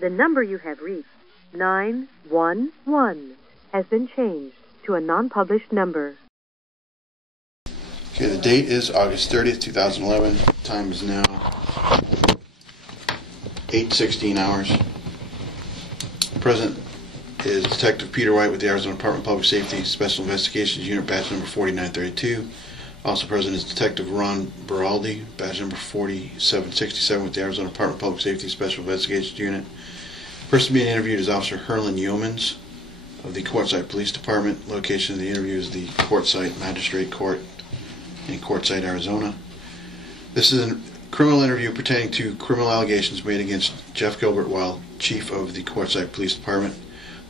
The number you have reached, 911, has been changed to a non-published number. Okay, the date is August 30th, 2011. Time is now 8:16 hours. Present is Detective Peter White with the Arizona Department of Public Safety Special Investigations Unit, badge number 4932. Also present is Detective Ron Beraldi, badge number 4767 with the Arizona Department of Public Safety Special Investigations Unit. Person being interviewed is Officer Herlen YEOMANS of the Quartzsite Police Department. Location of the interview is the Quartzsite Magistrate Court in Quartzsite, Arizona. This is a criminal interview pertaining to criminal allegations made against Jeff Gilbert while Chief of the Quartzsite Police Department.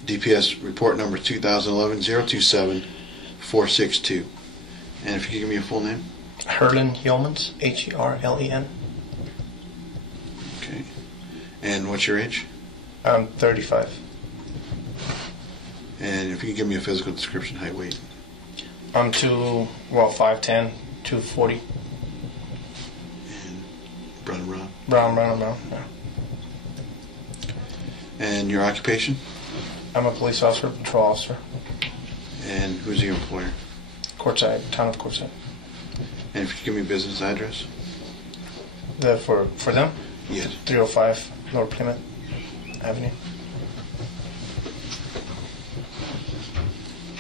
DPS report number 2011-027-462. And if you could give me a full name. Herlen YEOMANS, Herlen. Okay. And what's your age? I'm 35. And if you could give me a physical description, height, weight. I'm 5'10", 240. And brown. Brown, yeah. And your occupation? I'm a police officer, patrol officer. And who's your employer? Quartzsite, town of Quartzsite. And if you could give me a business address? For them? Yes. 305 Lower Plymouth Avenue.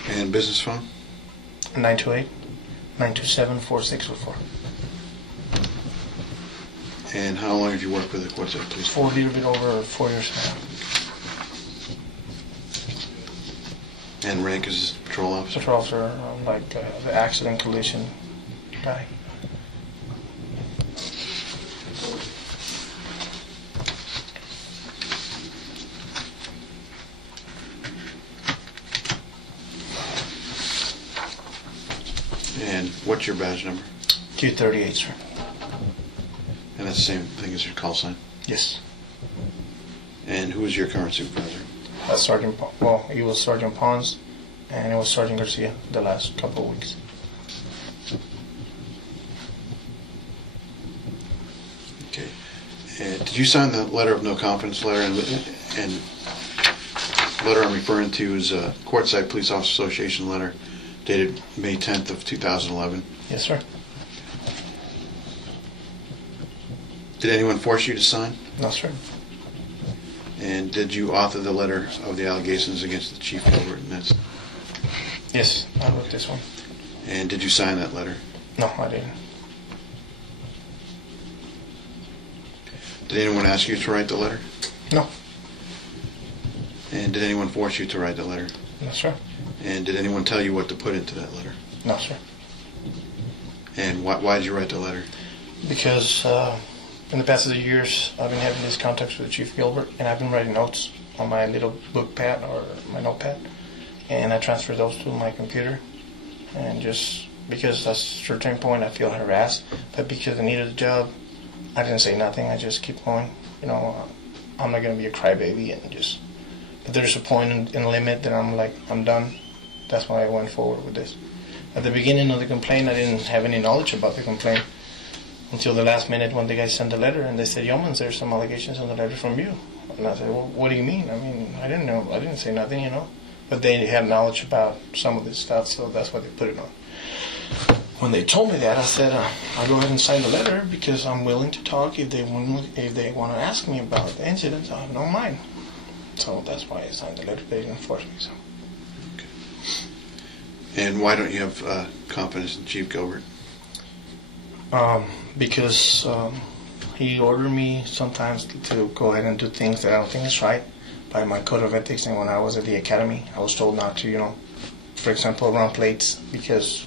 And business phone? 928-927-4604. And how long have you worked with the Quartzsite Police? For a little bit over 4 years now. And rank is patrol officer? Patrol officer, the accident collision guy. And what's your badge number? Q-38, sir. And that's the same thing as your call sign? Yes. And who is your current supervisor? He was Sergeant Pons, and it was Sergeant Garcia the last couple of weeks. Okay. Did you sign the letter of no confidence letter? And letter I'm referring to is a Quartzsite Police Officer Association letter dated May 10th of 2011. Yes, sir. Did anyone force you to sign? No, sir. And did you author the letter of the allegations against the Chief Gilbert? Yes, I wrote this one. And did you sign that letter? No, I didn't. Did anyone ask you to write the letter? No. And did anyone force you to write the letter? No, sir. And did anyone tell you what to put into that letter? No, sir. And why did you write the letter? Because in the past of the years, I've been having these contacts with Chief Gilbert, and I've been writing notes on my little book pad or my notepad, and I transfer those to my computer. And just because at a certain point I feel harassed, but because I needed a job, I didn't say nothing. I just keep going. I'm not going to be a crybaby and just. But there's a point in limit that I'm done. That's why I went forward with this. At the beginning of the complaint, I didn't have any knowledge about the complaint until the last minute when the guy sent the letter and they said, "Yeomans, there's some allegations on the letter from you." And I said, "Well, what do you mean? I mean, I didn't know. I didn't say nothing, But they had knowledge about some of this stuff, so that's why they put it on. When they told me that, I said, I'll go ahead and sign the letter because I'm willing to talk. If they want to ask me about the incident, I have no mind. So that's why I signed the letter. They didn't force me. So. Okay. And why don't you have confidence in Chief Gilbert? Because he ordered me sometimes to go ahead and do things that I don't think is right by my code of ethics. And when I was at the academy, I was told not to, for example, run plates because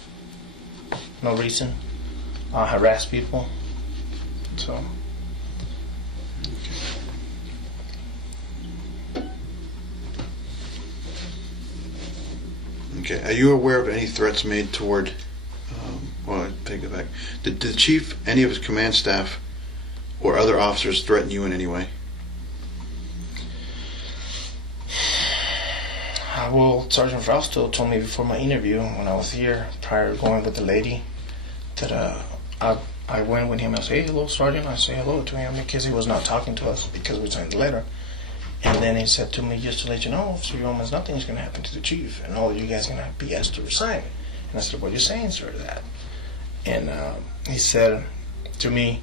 no reason, harass people. So. Okay. Are you aware of any threats made toward? I take it back. Did the chief, any of his command staff, or other officers threaten you in any way? Well, Sergeant Frausto told me before my interview when I was here, prior to going with the lady, that I went with him and I said, "Hey, hello, Sergeant." I say hello to him because he was not talking to us because we signed the letter. And then he said to me, just to let you know, Officer Yeomans, nothing's going to happen to the chief, and all of you guys are going to be asked to resign. And I said, what are you saying, sir, to that? And he said to me,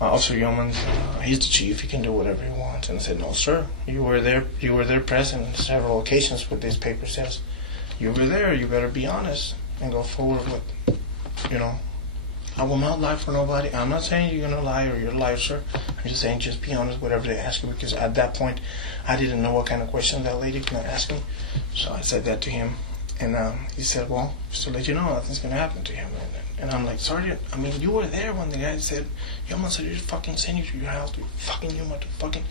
Officer Yeomans, he's the chief, he can do whatever he wants. And I said, no, sir, you were there present on several occasions what this paper says. You were there, you better be honest and go forward with, you know. I will not lie for nobody. I'm not saying you're going to lie or you're a liar, sir. I'm just saying just be honest whatever they ask you, because at that point I didn't know what kind of questions that lady was going to ask me. So I said that to him. And he said, well, just to let you know, nothing's going to happen to him. And I'm like, Sergeant, I mean, you were there when the guy said, Yeoman said, you fucking send you to your house, you fucking Yeoman to fucking...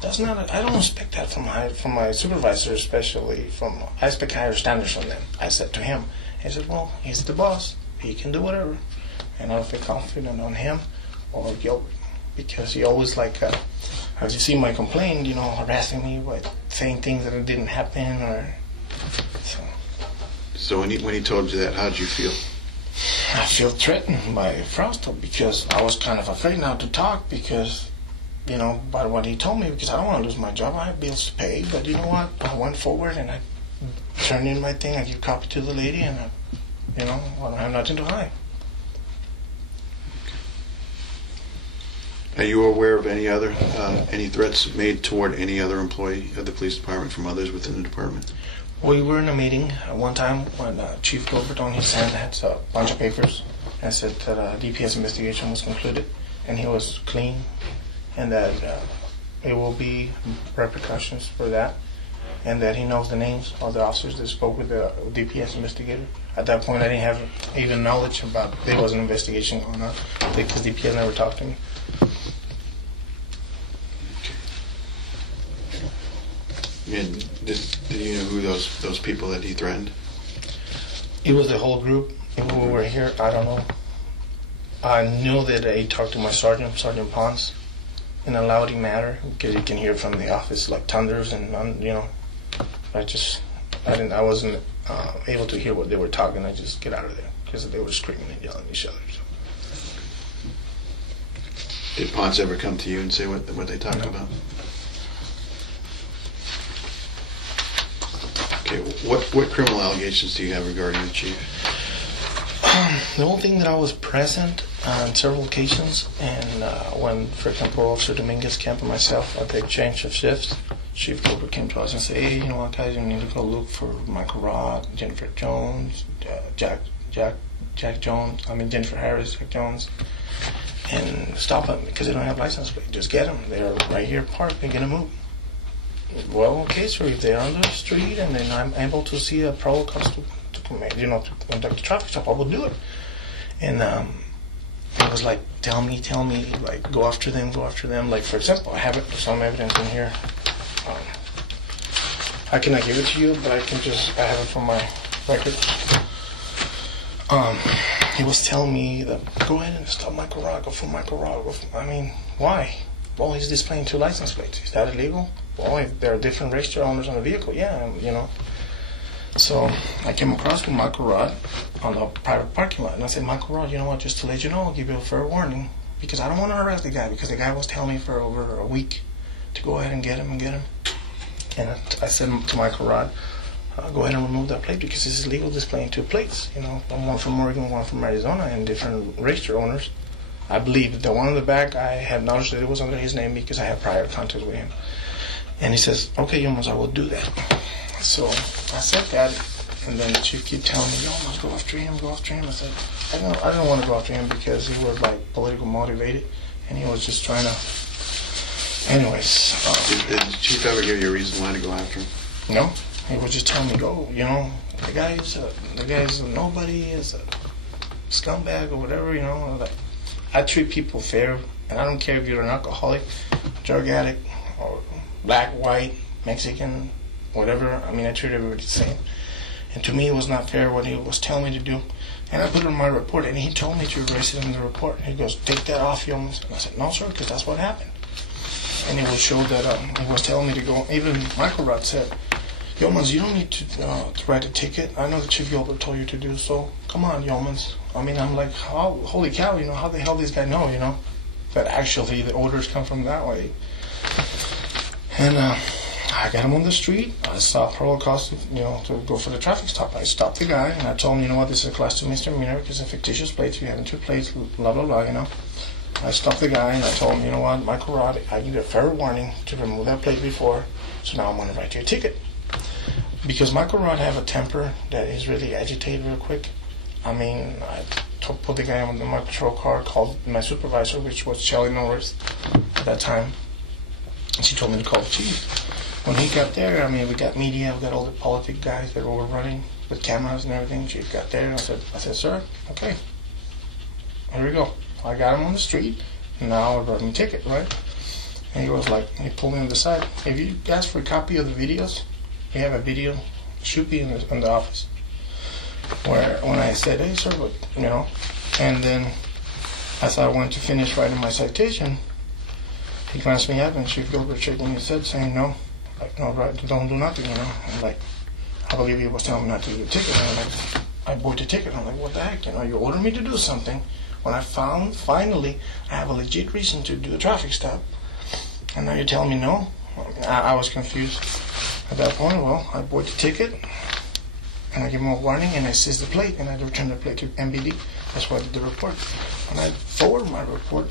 That's not... I don't expect that from my supervisor, especially from... I expect higher standards from them. I said to him, he said, well, he's the boss. He can do whatever. And I don't feel confident on him or Gilbert, because he always, like, as you see my complaint, you know, harassing me by saying things that didn't happen, or... So when he told you that, how did you feel? I feel threatened by Frostal, because I was kind of afraid now to talk, because, you know, by what he told me, because I don't want to lose my job. I have bills to pay, but you know what? I went forward and I turned in my thing. I gave a copy to the lady, and I don't have nothing to hide. Are you aware of any other any threats made toward any other employee of the police department from others within the department? We were in a meeting one time when Chief Gilbert on his hand had a bunch of papers and said that a DPS investigation was concluded and he was clean, and that there will be repercussions for that, and that he knows the names of the officers that spoke with the DPS investigator. At that point, I didn't have even knowledge about there was an investigation on us, because DPS never talked to me. And did you know who those people that he threatened? It was the whole group. If we were here, I don't know. I knew that he talked to my sergeant, Sergeant Pons, in a loudy manner, because you can hear from the office like thunders, and you know. I wasn't able to hear what they were talking. I just get out of there because they were screaming and yelling at each other. So. Did Pons ever come to you and say what they talked about? Okay, what criminal allegations do you have regarding the chief? The only thing that I was present on several occasions, and when, for example, Officer Dominguez Camp and myself at the exchange of shifts, Chief Gilbert came to us and said, hey, you know what, guys, you need to go look for Michael Rod, Jennifer Jones, Jennifer Harris, Jack Jones, and stop them because they don't have license plate. Just get them. They're right here parked and get them moved. Well, okay, so if they're on the street and then I'm able to see a patrol comes to conduct a traffic stop, I will do it. And it was like, tell me, like, go after them. Like, for example, I have some evidence in here. I cannot give it to you, but I have it from my record. He was telling me that, go ahead and stop Michael Rod, go for Michael Rod. I mean, why? Well, he's displaying 2 license plates. Is that illegal? Well, if there are different register owners on the vehicle, yeah, you know. So I came across with Michael Rod on the private parking lot, and I said, Michael Rod, you know what, just to let you know, I'll give you a fair warning, because I don't want to harass the guy, because the guy was telling me for over a week to go ahead and get him. And I said to Michael Rod, go ahead and remove that plate, because this is illegal displaying 2 plates, you know, one from Oregon, one from Arizona, and different register owners. I believe the one in the back, I had knowledge that it was under his name because I had prior contact with him. And he says, okay, Yeomans, I will do that. So I said that, and then the chief kept telling me, Yeomans, go after him. I said, I didn't want to go after him because he was like political motivated, and he was just trying to. Anyways. Did the chief ever give you a reason why to go after him? No, he was just telling me, go. You know, the guy's a nobody, is a scumbag or whatever. You know, like, I treat people fair, and I don't care if you're an alcoholic, drug addict, or black, white, Mexican, whatever. I mean, I treat everybody the same. And to me, it was not fair what he was telling me to do. And I put it in my report, and he told me to erase it in the report. And he goes, take that off, Yeomans. And I said, no, sir, because that's what happened. And it will show that he was telling me to go. Even Michael Rod said, Yeomans, you don't need to write a ticket. I know that Chief Gilbert told you to do so. Come on, Yeomans. I mean, I'm like, holy cow, you know, how the hell does this guy know, you know, that actually the orders come from that way. And I got him on the street. I stopped all across, to go for the traffic stop. I stopped the guy and I told him, you know what, this is a class 2 misdemeanor because it's a fictitious plate. You having 2 plates, blah, blah, blah, I stopped the guy and I told him, you know what, Michael Rod, I give you a fair warning to remove that plate before, so now I'm going to write you a ticket. Because Michael Rod have a temper that is really agitated real quick. I mean, I put the guy on my patrol car, called my supervisor, which was Shelly Norris at that time. She told me to call the chief. When he got there, I mean, we got media, we got all the politic guys that were running with cameras and everything. Chief got there and I said, sir, okay, here we go. I got him on the street, and now I wrote him a ticket, right? And he was like, he pulled me on the side. If you ask for a copy of the videos, we have a video, should be in the office, where when I said, hey, sir, but, and then as I went to finish writing my citation, he glanced me up and Chief Gilbert shaking his head saying, no, right, don't do nothing, I'm like, I believe he was telling me not to do a ticket. And I'm like, I bought the ticket. I'm like, what the heck, you ordered me to do something when I found, finally, I have a legit reason to do a traffic stop. And now you're telling me no? I was confused at that point. Well, I bought the ticket, and I give him a warning, and I seized the plate, and I returned the plate to MBD. That's why I did the report. When I forwarded my report,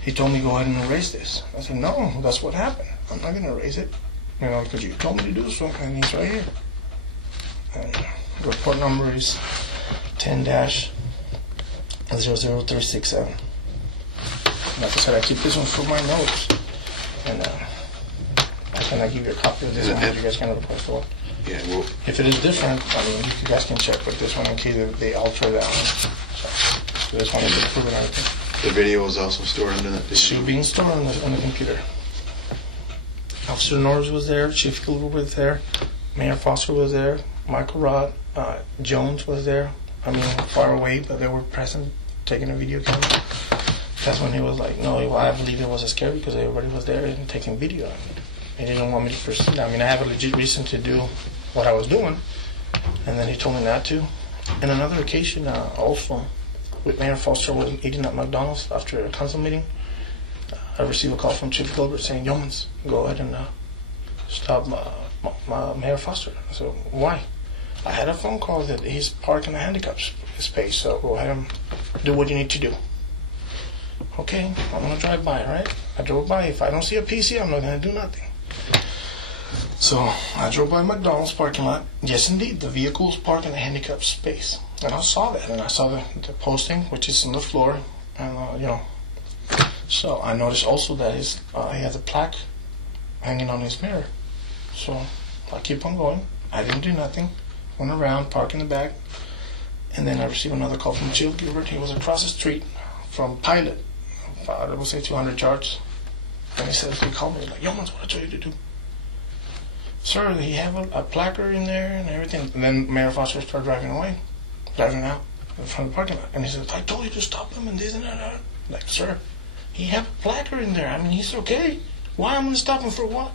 he told me go ahead and erase this. I said, no, that's what happened. I'm not going to erase it, because you told me to do so, and he's right here. And the report number is 10-00367. Like I said, I keep this one for my notes, and can I give you a copy of this one if you guys can request for one? Yeah, well, if it is different, I mean, you guys can check with this one in case they alter that one. So this one is approved and everything. The video is also stored under that. It should be stored on the computer. Officer Norris was there, Chief Gilbert was there, Mayor Foster was there, Michael Rod, Jones was there. I mean, far away, but they were present, taking a video camera. That's when he was like, no, I believe it wasn't scary because everybody was there and taking video of it. He didn't want me to proceed. I mean, I have a legit reason to do what I was doing, and then he told me not to. And another occasion, also, with Mayor Foster was eating at McDonald's after a council meeting, I received a call from Chief Gilbert saying, Yeomans, go ahead and stop Mayor Foster. I said, why? I had a phone call that he's parking a handicap space, so go ahead and do what you need to do. Okay, I'm going to drive by, right? I drove by. If I don't see a PC, I'm not going to do nothing. So I drove by McDonald's parking lot. Yes, indeed, the vehicle was parked in a handicapped space. And I saw that, and I saw the posting, which is on the floor, and, So I noticed also that he has a plaque hanging on his mirror. So I keep on going. I didn't do nothing. Went around, parked in the back, and then I received another call from Chief Gilbert. He was across the street from Pilot, about, I would say, 200 yards. And he called me, like, Yeomans, what I told you to do? Sir, he have a placard in there and everything. And then Mayor Foster started driving out from the parking lot. And he said, I told you to stop him and this and that. Like, sir, he have a placard in there. I mean, he's okay. Why am I going to stop him for what?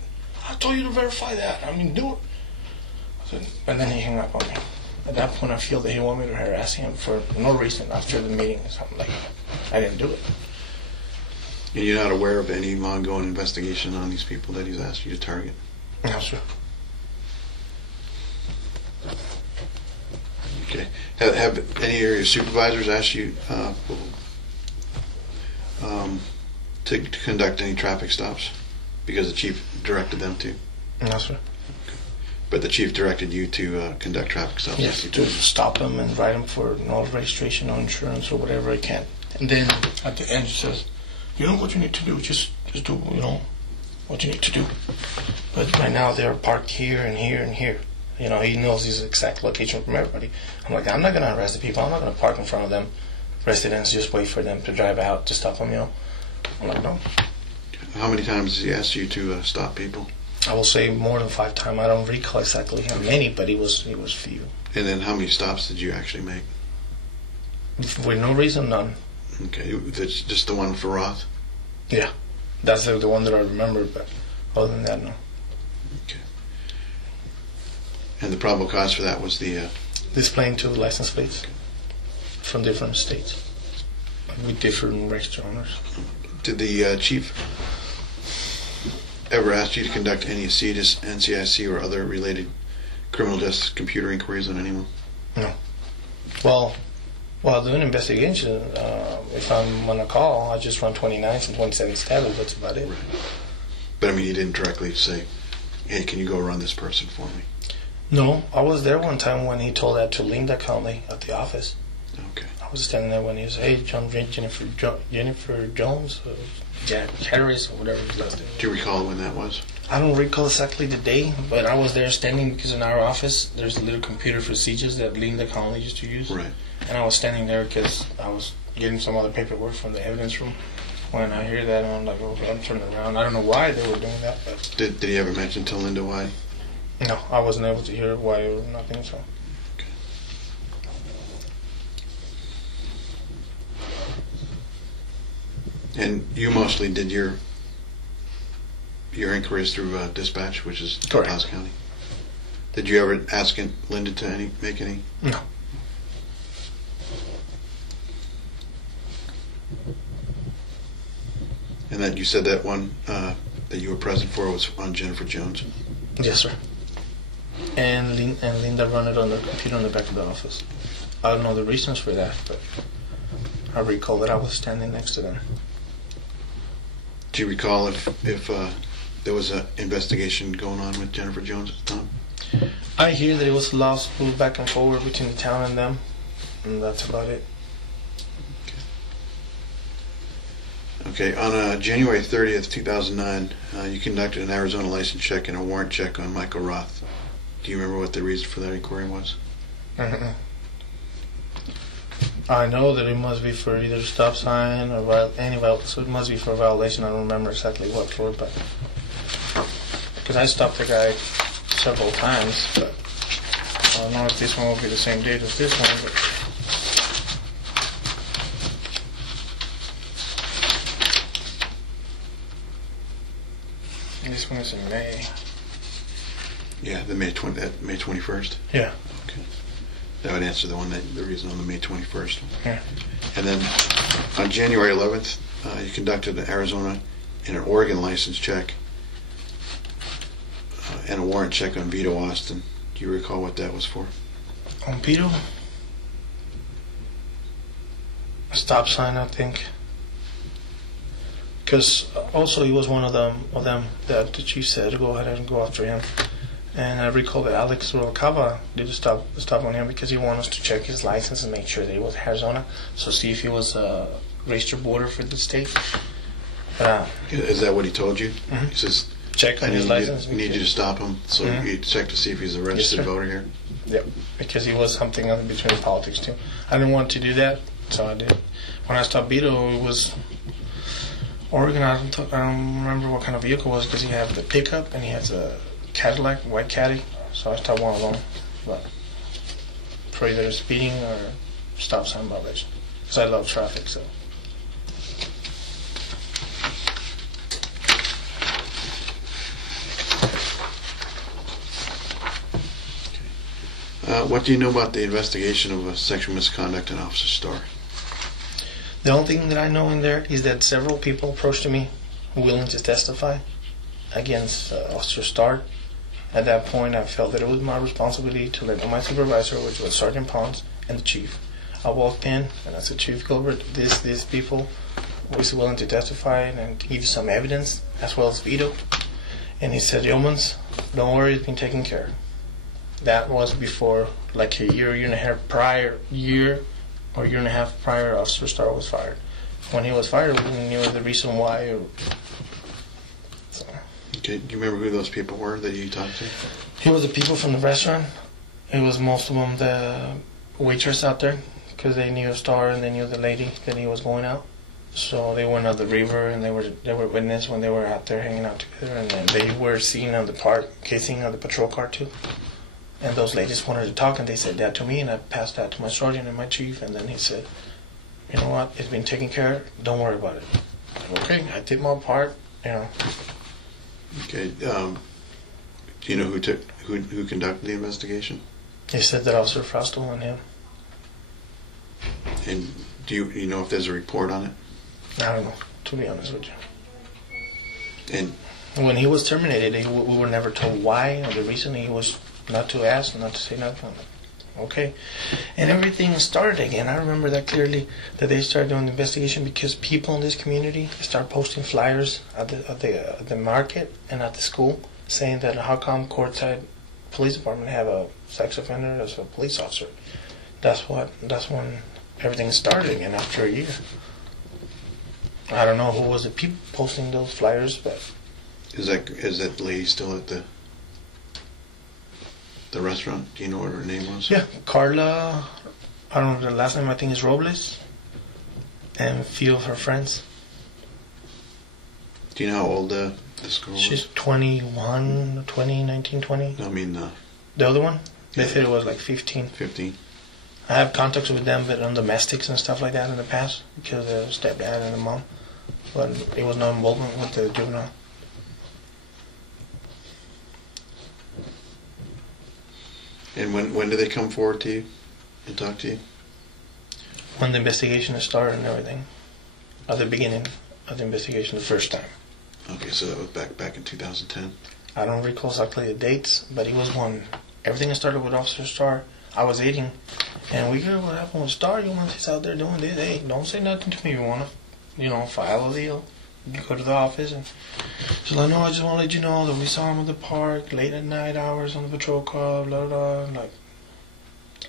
I told you to verify that. I mean, do it. And then he hung up on me. At that point, I feel that he wanted me to harass him for no reason after the meeting. So I'm like, I didn't do it. And you're not aware of any ongoing investigation on these people that he's asked you to target? No, sir. Okay. Have any of your supervisors asked you to conduct any traffic stops because the chief directed them to? No, sir. Okay. But the chief directed you to conduct traffic stops? Yes, to stop them and write them for no registration, no insurance, or whatever I can. And then at the end, he says, you know what you need to do, just do, what you need to do. But right now they're parked here and here and here. He knows his exact location from everybody. I'm like, I'm not going to arrest the people. I'm not going to park in front of them. Residents, just wait for them to drive out to stop them, I'm like, no. How many times has he asked you to stop people? I will say more than 5 times. I don't recall exactly how many, but it was few. And then how many stops did you actually make? For no reason, none. Okay, that's just the one for Roth? Yeah, that's the one that I remember, but other than that, no. Okay. And the probable cause for that was the... displaying 2 license plates from different states with different register owners. Did the chief ever asked you to conduct any CEDIS, NCIC, or other related criminal justice computer inquiries on anyone? No. Well, while doing investigation, if I'm on a call, I just run 29s and 27 tablets. That's about it. Right. But I mean, you didn't directly say, hey, can you go run this person for me? No, I was there one time when he told that to Linda Conley at the office. Okay. I was standing there when he was, hey, Jennifer Jones, Jack Harris, or whatever his last name was. Do you recall when that was? I don't recall exactly the day, but I was there standing because in our office there's a little computer procedures that Linda Conley used to use. Right. And I was standing there because I was getting some other paperwork from the evidence room. When I hear that, I'm like, okay, I'm turning around. I don't know why they were doing that, but Did he ever mention to Linda why? no, I wasn't able to hear why or nothing. So. Okay. And you mostly did your inquiries through dispatch, which is Correct. Taos County. Did you ever ask Linda to make any? No. And that you said that one that you were present for was on Jennifer Jones. Yes, sir. And Linda run it on the computer in the back of the office. I don't know the reasons for that, but I recall that I was standing next to them. Do you recall if there was an investigation going on with Jennifer Jones at the time? I hear that it was lost, moved back and forward between the town and them, and that's about it. Okay, on January 30th, 2009, you conducted an Arizona license check and a warrant check on Michael Roth. Do you remember what the reason for that inquiry was? I know that it must be for either stop sign or so it must be for a violation. I don't remember exactly what for, but because I stopped the guy several times, but I don't know if this one will be the same date as this one. But this one is in May. Yeah, the May 21st. Yeah. Okay. That would answer the reason on the May 21st. Yeah. And then on January 11th, you conducted an Arizona and an Oregon license check and a warrant check on Vito Austin. Do you recall what that was for? On Vito? A stop sign, I think. Because also he was one of them that the chief said to go ahead and go after him. And I recall that Alex Rubalcaba did a stop on him because he wanted us to check his license and make sure that he was Arizona, so see if he was a registered voter for the state. Is that what he told you? Mm-hmm. He says, check on his license. I need you to stop him, so you check to see if he's a registered voter here. Yep, because he was something in between politics too. I didn't want to do that, so I did. When I stopped Vito, it was Oregon. I don't remember what kind of vehicle it was because he had the pickup and he has a Cadillac, white Caddy, so I stopped one of them, but for either speeding or stop sign violation, because I love traffic, so. What do you know about the investigation of sexual misconduct in Officer Starr? The only thing that I know in there is that several people approached me willing to testify against Officer Starr. At that point, I felt that it was my responsibility to let my supervisor, which was Sergeant Pons, and the chief. I walked in, and I said, Chief Gilbert, these people was willing to testify and give some evidence, as well as Vito. And he said, Yeomans, don't worry, it's been taken care of. That was before, like a year and a half prior, Officer Starr was fired. When he was fired, we didn't know the reason why. So. Okay, do you remember who those people were that you talked to? He was the people from the restaurant. It was most of them the waitress out there, because they knew Starr and they knew the lady that he was going out. So they went out the river and they were witness when they were out there hanging out together, and then they were seen on the park kissing on the patrol car too. And those ladies wanted to talk, and they said that to me, and I passed that to my sergeant and my chief, and then he said, you know what, it's been taken care of, don't worry about it. Okay, I did my part, Okay, do you know who conducted the investigation? He said that Officer Frostel and him. And do you know if there's a report on it? I don't know, to be honest with you. And When he was terminated, we were never told why or the reason. He was not to ask, not to say nothing. Okay. And everything started again. I remember that clearly, that they started doing the investigation because people in this community start posting flyers at the market and at the school saying that how come Quartzsite Police Department have a sex offender as a police officer. That's when everything started again after a year. I don't know who was the people posting those flyers, but is that lady still at the restaurant? Do you know what her name was? Yeah, Carla. I don't know the last name. I think is Robles, and a few of her friends. Do you know how old this girl was? She's 21, 20, 19, 20. I mean the other one. They said it was like 15. 15. I have contacts with them, but on domestics and stuff like that in the past because of the stepdad and the mom, but it was no involvement with the juvenile. And when did they come forward to you and talk to you? When the investigation started and everything. At the beginning of the investigation, the first time. Okay, so that was back in 2010. I don't recall exactly the dates, but it was when everything started with Officer Starr. I was eating, and we heard what happened with Starr. He's out there doing this. Hey, don't say nothing to me. You want to, file a deal. You go to the office, and she's like, no, I just want to let you know that we saw him at the park, late at night hours on the patrol car, blah, blah, blah. Like,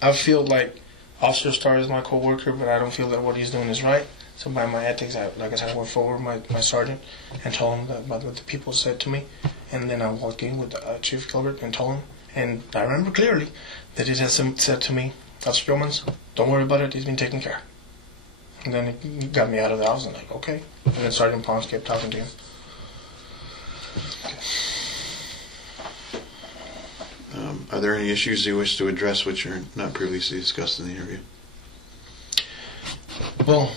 I feel like Officer Starr is my co-worker, but I don't feel that what he's doing is right. So by my ethics, I went forward with my sergeant and told him about what the people said to me. And then I walked in with Chief Gilbert and told him. And I remember clearly that it had said to me, Officer Yeomans, don't worry about it, he's been taken care of. And then it got me out of the house and like, okay. And then Sergeant Pons kept talking to him. Okay. Are there any issues you wish to address which are not previously discussed in the interview? Well,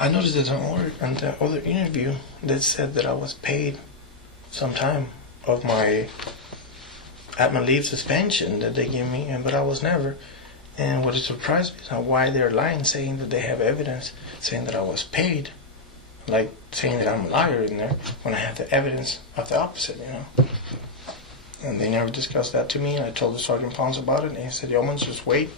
I noticed that on the other interview that said that I was paid some time of my admin leave suspension that they gave me, but I was never. And what surprised me is why they're lying, saying that they have evidence saying that I was paid, like saying that I'm a liar in there, when I have the evidence of the opposite, And they never discussed that to me, and I told the Sergeant Pons about it, and he said, Yeomans, just wait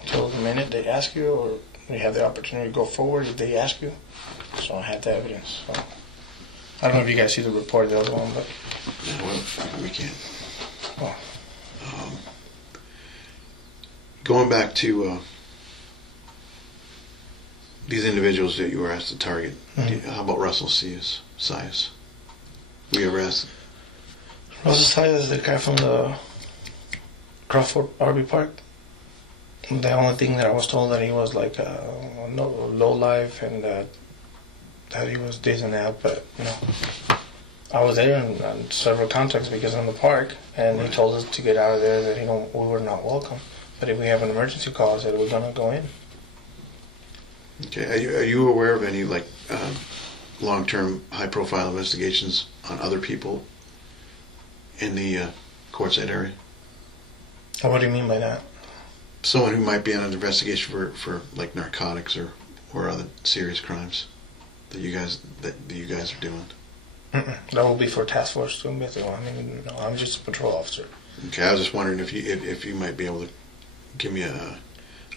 until the minute they ask you, or you have the opportunity to go forward if they ask you. So I have the evidence. So I don't know if you guys see the report of the other one, but... Well, we can't. Oh. Going back to these individuals that you were asked to target, how about Russell Sias? Were you ever asked? Russell Sias is the guy from the Crawford RV Park. The only thing that I was told that he was like a low life and that he was this and that, but I was there in several contacts because I'm in the park, and he told us to get out of there, that we were not welcome. But if we have an emergency call, I said we're gonna go in. Okay. Are you aware of any long-term, high-profile investigations on other people in the Quartzsite area? What do you mean by that? Someone who might be on an investigation for like narcotics or other serious crimes that you guys are doing. That will be for task force to investigate. I mean, no, I'm just a patrol officer. Okay, I was just wondering if you might be able to give me a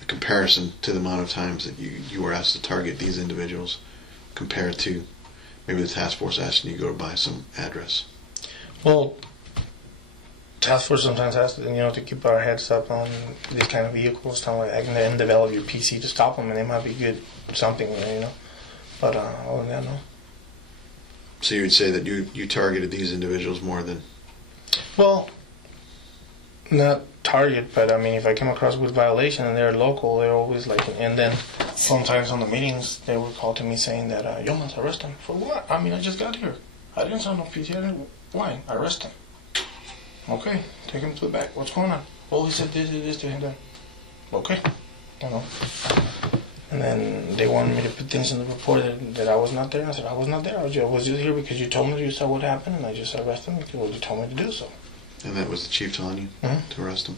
comparison to the amount of times that you were asked to target these individuals compared to maybe the task force asking you to go buy some address. Well, task force sometimes has to, to keep our heads up on these kind of vehicles, stuff like that, and then develop your PC to stop them, and they might be good something, But other than that, no. So you would say that you targeted these individuals more than... Well, not target, but I mean, if I came across with violation and they're local, they're always like... And then sometimes on the meetings, they would call to me saying that, Yeomans, arrest him. For what? I mean, I just got here. I didn't sign no PC. Why? Arrest him. Okay, take him to the back. What's going on? Oh, he said this to him. Okay. And then they wanted me to put things in the report that I was not there. I said, I was not there. I was just here because you told me you saw what happened, and I just arrested him because you told me to do so. And that was the chief telling you to arrest him?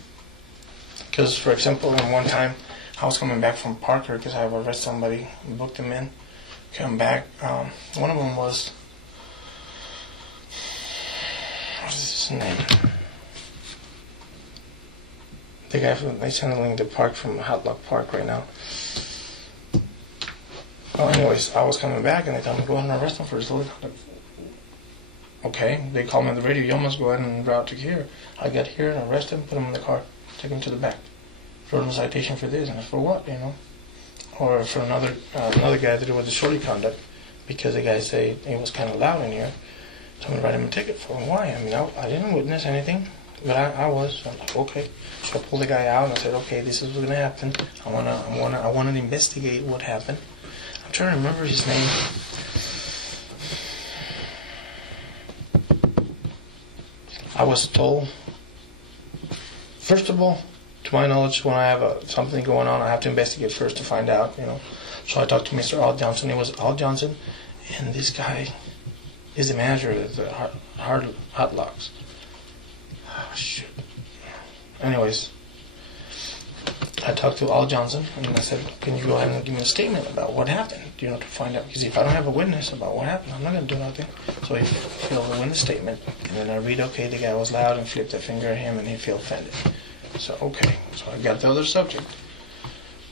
Because, for example, one time I was coming back from Parker because I have arrested somebody, booked them in, come back. One of them was What is his name? The guy from, he's handling the park from Hatlock Park right now. Well, anyways, I was coming back and they told me go ahead and arrest him for disorderly conduct. Okay, they called me on the radio, you must go ahead and route to here. I got here and arrest him, put him in the car, take him to the back. Wrote him a citation for this, and for what, you know? Or for another guy that was disorderly conduct, because the guy said it was kind of loud in here. Told me to write him a ticket for him. Why? I mean, I didn't witness anything, but I was. So I'm like, okay. So I pulled the guy out and I said, okay, this is what's gonna happen. I wanna investigate what happened. I'm trying to remember his name. I was told, first of all, to my knowledge, when I have something going on, I have to investigate first to find out, you know. So I talked to Mr. Al Johnson. It was Al Johnson, and this guy is the manager of the Hot Locks. Oh, shoot. Anyways, I talked to Al Johnson, and I said, can you go ahead and give me a statement about what happened, you know, to find out. Because if I don't have a witness about what happened, I'm not going to do nothing. So he filled the witness statement, and then I read, okay, the guy was loud and flipped a finger at him, and he felt offended. So, okay. So I got the other subject.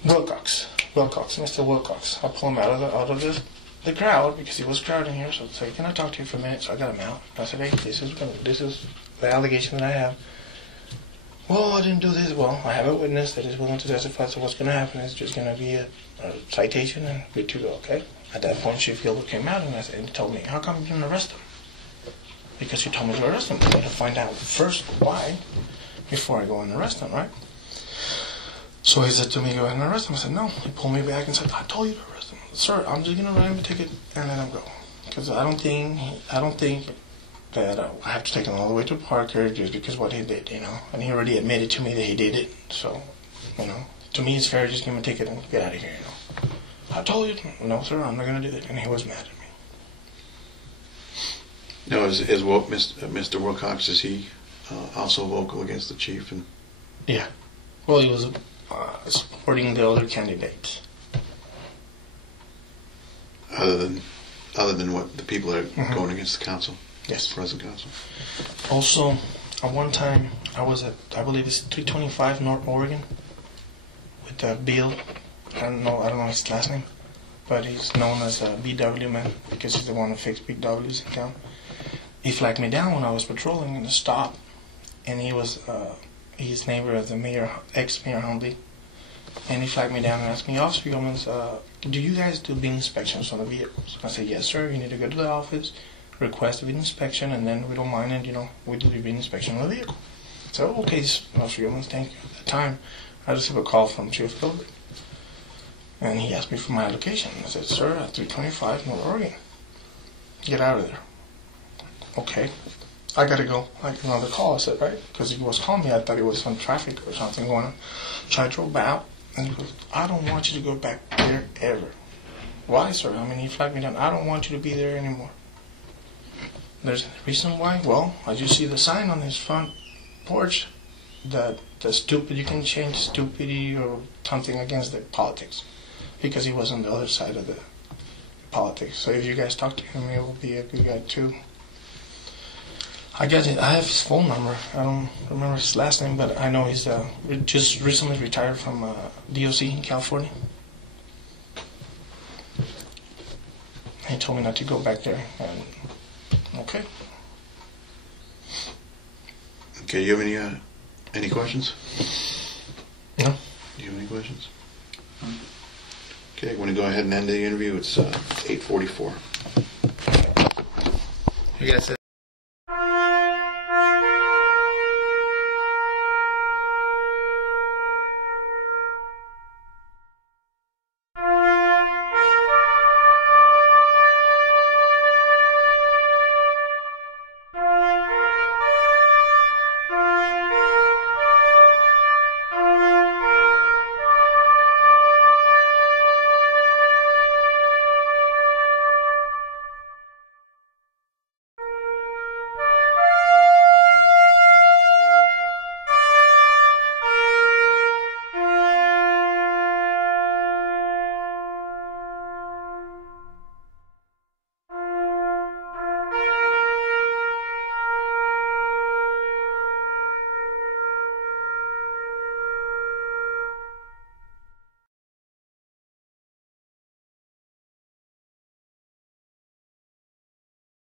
Wilcox, Mr. Wilcox. I pull him out of the crowd because he was crowding here. So I said, can I talk to you for a minute? So I got him out. I said, hey, this is the allegation that I have. Well, I didn't do this. Well, I have a witness that is willing to testify. So what's going to happen is just going to be a citation and good to go. Okay. At that point, Chief Gilbert came out and he told me, how come you didn't arrest him? Because you told me to arrest him. I need to find out first why before I go and arrest him, right? So he said to me, go ahead and arrest him. I said, no. He pulled me back and said, I told you to arrest him. Sir, I'm just going to write him a ticket and let him go. Because I don't think that I have to take him all the way to Parker just because what he did, you know. And he already admitted to me that he did it. So, you know, to me it's fair to just give him a ticket and get out of here, you know. I told you, no, sir, I'm not going to do that. And he was mad at me. No, Mr. Wilcox, is he also vocal against the chief? And yeah. Well, he was supporting the other candidates. Other than what the people that are going against the council? Yes. Present council. Also, at one time, I was at, I believe it's 325 North Oregon with Bill. I don't know his last name, but he's known as a BW man because he's the one who fixed big W's in town. He flagged me down when I was patrolling in the stop, and he was his neighbor of the mayor, ex-mayor Hundley, and he flagged me down and asked me, Officer Yeomans, do you guys do beam inspections on the vehicles? I said, yes, sir. You need to go to the office, request a beam inspection, and then we don't mind it, you know, we do the beam inspection on the vehicle. So, okay, Officer Yeomans, thank you. At the time, I received a call from Chief Gilbert, and he asked me for my location. I said, sir, at 325 North Oregon. Get out of there. Okay. I gotta go. Like another call, I said, right? Because he was calling me. I thought it was some traffic or something going on. So I drove out, and he goes, I don't want you to go back there ever. Why, sir? I mean, he flagged me down. I don't want you to be there anymore. There's a reason why? Well, I just see the sign on his front porch that the stupid, you can change stupidity or something against the politics. Because he was on the other side of the politics. So if you guys talk to him, he will be a good guy too. I have his phone number. I don't remember his last name, but I know he's just recently retired from DOC in California. He told me not to go back there. And, okay. Okay, you have any questions? No. Do you have any questions? Okay, I want to go ahead and end the interview. It's 8:44. You guys said